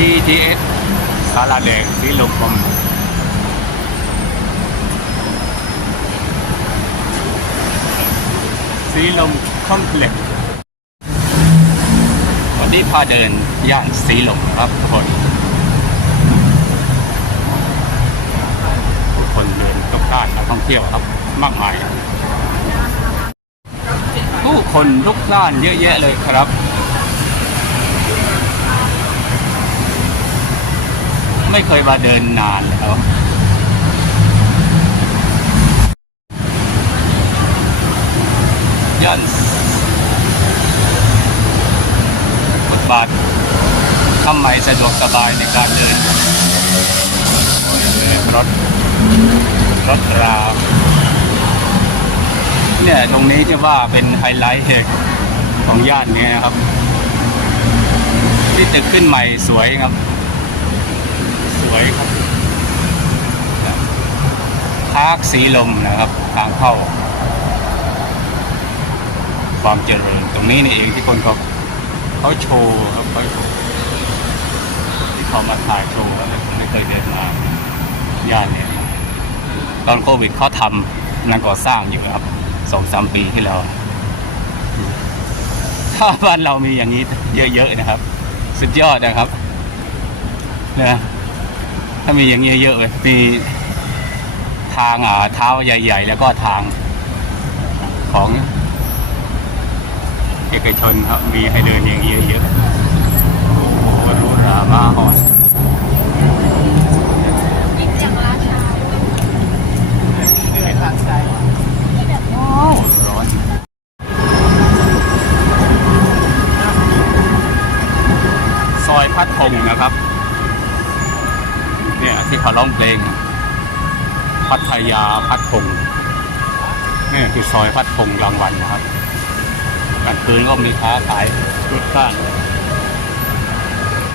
BTS สาราแดงสีลมคอมสีลมคอมเพล็กซ์วันนี้พาเดินย่านสีลมครับทุกคนคนเดินต้องการนักท่องเที่ยวครับมากมายผู้คนลุกพล่านเยอะแยะเลยครับ ไม่เคยมาเดินนานแล้วย่านบทบาททำไมสะดวกสบายในการเดินรถรถราวเนี่ยตรงนี้จะว่าเป็นไฮไลท์ของย่านนี้นะครับ ที่ตึกขึ้นใหม่สวยครับ สวยครับ พาร์คสีลมนะครับทางเข้า ความเจริญตรงนี้นี่เองที่คนเขาเขาโชว์ครับเขาโชว์ที่เขามาถ่ายโชว์อะไรผมไม่เคยเดินมาย่านเนี่ยตอนโควิดเขาทำงานก่อสร้างอยู่ครับสองสามปีที่แล้วถ้าบ้านเรามีอย่างนี้เยอะๆนะครับ สุดยอดนะครับนะถ้ามีอย่างนี้เยอะเลยมี ทางเท้าใหญ่ ๆ แล้วก็ทางของเอกชนครับมีให้เดินอย่างเยอะๆโอ้โหรูหรามาหอนอย่างราชาทางใจว้าวร้อนซอยพัดพงษ์นะครับ เนี่ยที่เขาร้องเพลง พัทยาพัดพงนี่คือซอยพัดพงรางวัลนะครับกลางคืนก็มีค้าขายรถข้าง